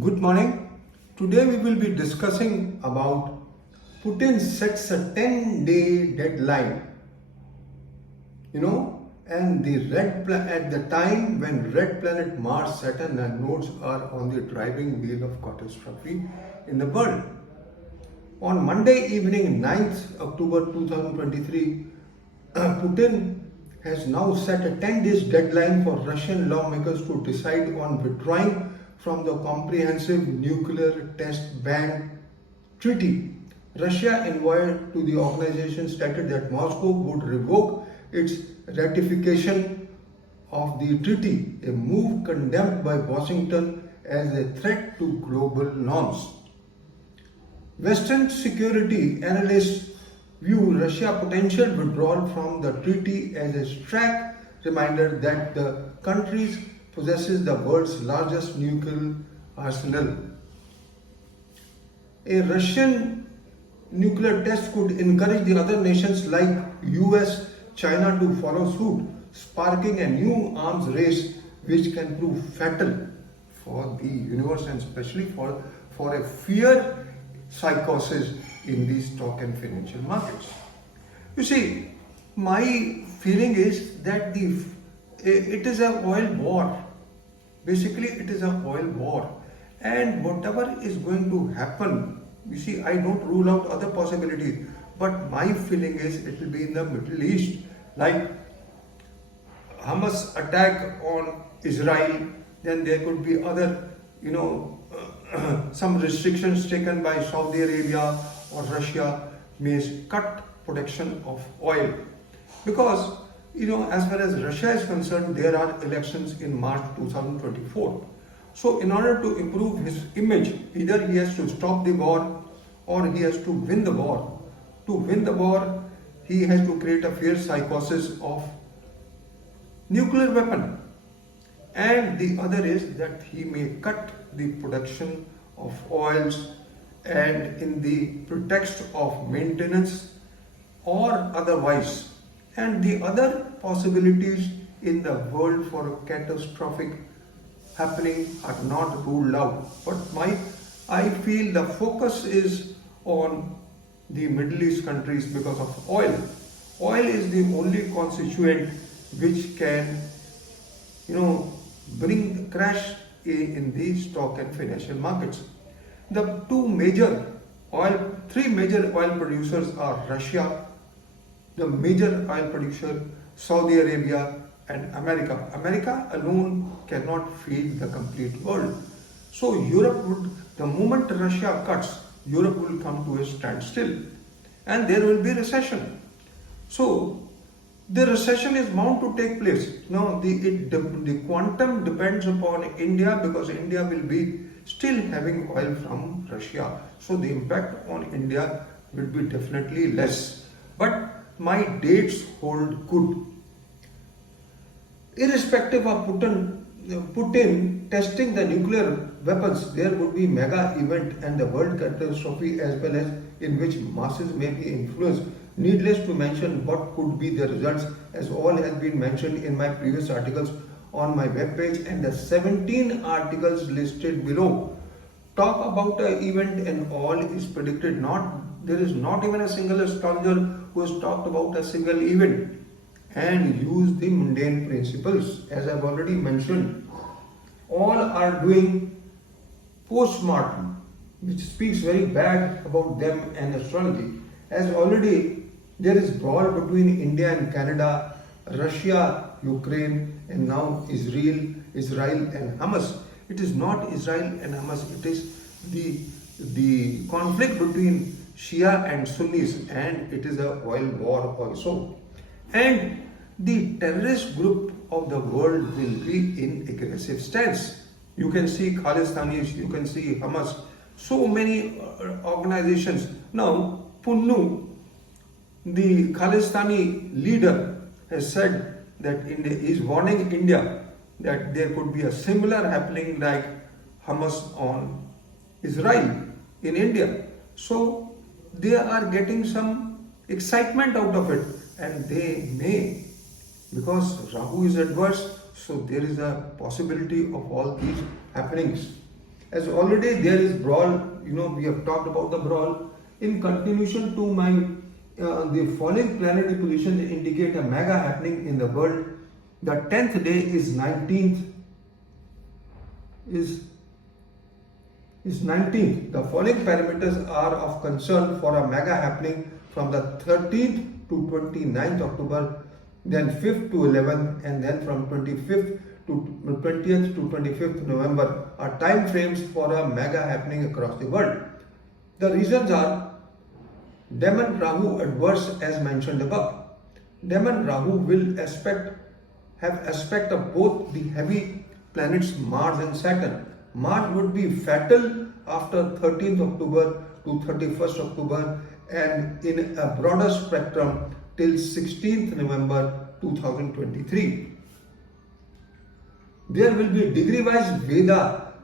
Good morning. Today we will be discussing about Putin sets a 10-day deadline. And at the time when red planet Mars, Saturn and nodes are on the driving wheel of catastrophe in the world. On Monday evening, 9th October 2023, Putin has now set a 10 days deadline for Russian lawmakers to decide on withdrawing from the Comprehensive Nuclear Test Ban Treaty. Russia, envoyed to the organization, stated that Moscow would revoke its ratification of the treaty, a move condemned by Washington as a threat to global norms. Western security analysts view Russia's potential withdrawal from the treaty as a stark reminder that the country possesses the world's largest nuclear arsenal. A Russian nuclear test could encourage the other nations like US, China to follow suit, sparking a new arms race which can prove fatal for the universe and especially for a fear psychosis in the stock and financial markets. You see, my feeling is that it is an oil war. Basically, it is an oil war, and whatever is going to happen, you see, I don't rule out other possibilities, but my feeling is it will be in the Middle East, like Hamas attack on Israel. Then there could be other, some restrictions taken by Saudi Arabia or Russia may cut production of oil, because as far as Russia is concerned, there are elections in March 2024. So in order to improve his image, either he has to stop the war or he has to win the war. To win the war, he has to create a fear psychosis of nuclear weapon. And the other is that he may cut the production of oils and in the pretext of maintenance or otherwise. And the other possibilities in the world for a catastrophic happening are not ruled out. But I feel the focus is on the Middle East countries because of oil. Oil is the only constituent which can, bring the crash in the stock and financial markets. The three major oil producers are Russia, the major oil producer, Saudi Arabia and America. America alone cannot feed the complete world. So the moment Russia cuts, Europe will come to a standstill and there will be recession. So the recession is bound to take place. Now the quantum depends upon India, because India will be still having oil from Russia. So the impact on India will be definitely less. But my dates hold good. Irrespective of Putin testing the nuclear weapons, there would be mega event and the world catastrophe as well as in which masses may be influenced. Needless to mention what could be the results, as all has been mentioned in my previous articles on my webpage, and the 17 articles listed below talk about the event and all is predicted. There is not even a single astrologer who has talked about a single event and used the mundane principles. As I've already mentioned, all are doing post-mortem, which speaks very bad about them and astrology. As already there is war between India and Canada, Russia, Ukraine, and now Israel and Hamas. It is not Israel and Hamas, it is the conflict between Shia and Sunnis, and it is a oil war also. And the terrorist group of the world will be in aggressive stance. You can see Khalistanis, you can see Hamas, so many organizations. Now, Punnu, the Khalistani leader, has said that India is warning India that there could be a similar happening like Hamas on Israel in India. So they are getting some excitement out of it, and they may, because Rahu is adverse, so there is a possibility of all these happenings. As already there is brawl, we have talked about the brawl. In continuation to my the following planetary positions indicate a mega happening in the world. The 10th day is 19th. Is 19th. The following parameters are of concern for a mega happening from the 13th to 29th October, then 5th to 11th, and then from 25th to 20th to 25th November are time frames for a mega happening across the world. The reasons are Demon Rahu adverse as mentioned above. Demon Rahu will have aspect of both the heavy planets Mars and Saturn. Mars would be fatal after 13th October to 31st October and in a broader spectrum till 16th November 2023. There will be degree-wise Veda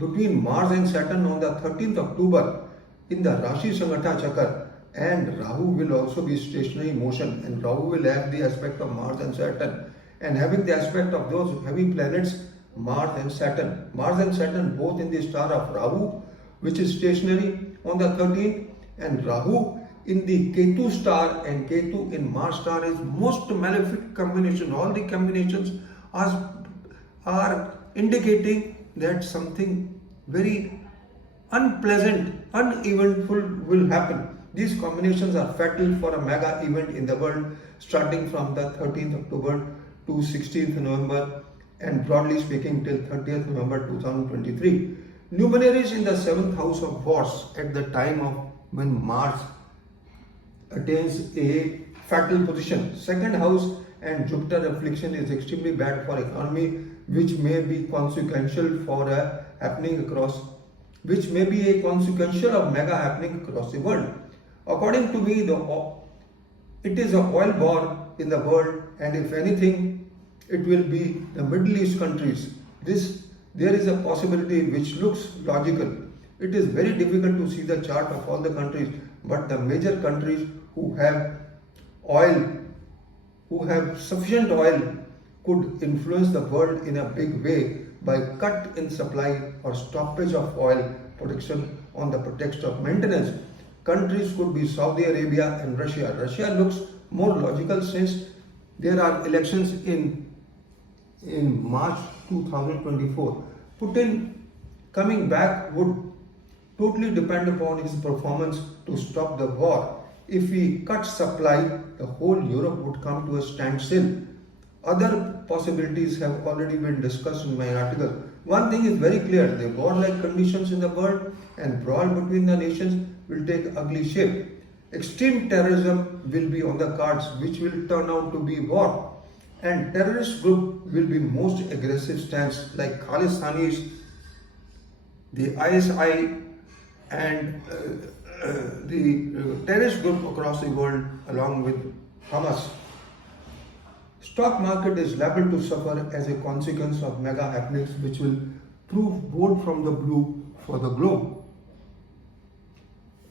between Mars and Saturn on the 13th October in the Rashi Sangata Chakra, and Rahu will also be stationary motion, and Rahu will have the aspect of Mars and Saturn, and having the aspect of those heavy planets Mars and Saturn. Mars and Saturn both in the star of Rahu, which is stationary on the 13th, and Rahu in the Ketu star, and Ketu in Mars star is most malefic combination. All the combinations are indicating that something very unpleasant, uneventful will happen. These combinations are fatal for a mega event in the world starting from the 13th October to 16th November and broadly speaking till 30th November 2023. Luminaries in the 7th house of wars at the time of when Mars attains a fatal position. Second house and Jupiter affliction is extremely bad for economy, which may be consequential for a happening across, which may be a consequential of mega happening across the world. According to me, it is a oil war in the world, and if anything, it will be the Middle East countries. There is a possibility which looks logical. It is very difficult to see the chart of all the countries, but the major countries who have oil, who have sufficient oil, could influence the world in a big way by cut in supply or stoppage of oil production on the pretext of maintenance. Countries could be Saudi Arabia and Russia. Russia looks more logical since there are elections in March 2024. Putin coming back would totally depend upon his performance to stop the war. If he cuts supply, the whole Europe would come to a standstill. Other possibilities have already been discussed in my article. One thing is very clear, the warlike conditions in the world and brawl between the nations will take ugly shape. Extreme terrorism will be on the cards, which will turn out to be war. And terrorist group will be most aggressive stance like Khalistanis, the ISI and the terrorist group across the world along with Hamas. Stock market is liable to suffer as a consequence of mega happenings which will prove bold from the blue for the globe.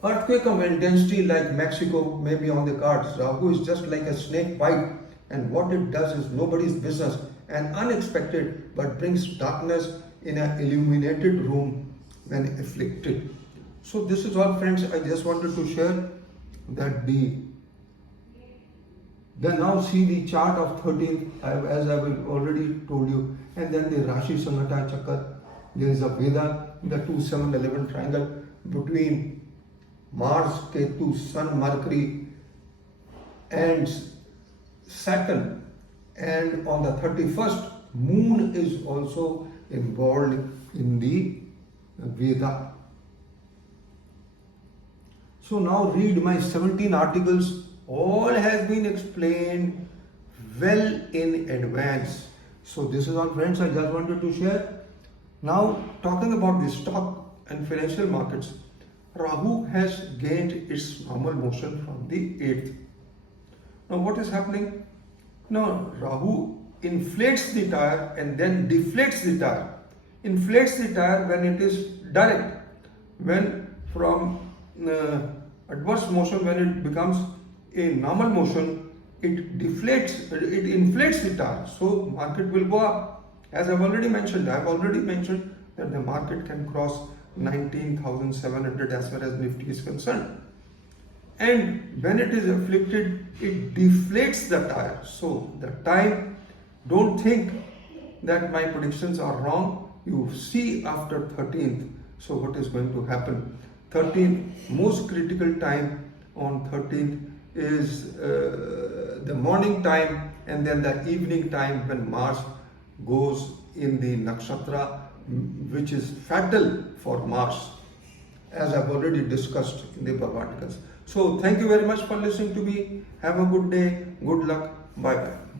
Earthquake of intensity like Mexico may be on the cards. Rahu is just like a snake bite, and what it does is nobody's business and unexpected, but brings darkness in an illuminated room when afflicted. So this is all, friends. I just wanted to share that then now see the chart of 13th, as I have already told you, and then the Rashi Sangata Chakra. There is a Veda, the 2-7-11 triangle between Mars, Ketu, Sun, Mercury, and Saturn. And on the 31st, Moon is also involved in the Veda. So now read my 17 articles. All has been explained well in advance. So this is all, friends, I just wanted to share. Now talking about the stock and financial markets, Rahu has gained its normal motion from the 8th. Now what is happening? Now Rahu inflates the tire and then deflates the tire. Inflates the tire when it is direct. When from adverse motion, when it becomes a normal motion, it deflates, it inflates the tire. So market will go up. As I have already mentioned that that the market can cross 19,700 as far as Nifty is concerned. And when it is afflicted, it deflates the tire. So the time, don't think that my predictions are wrong. You see after 13th, so what is going to happen. 13th, most critical time on 13th is the morning time and then the evening time when Mars goes in the nakshatra, which is fatal for Mars, as I've already discussed in the above articles. So thank you very much for listening to me. Have a good day. Good luck. Bye bye.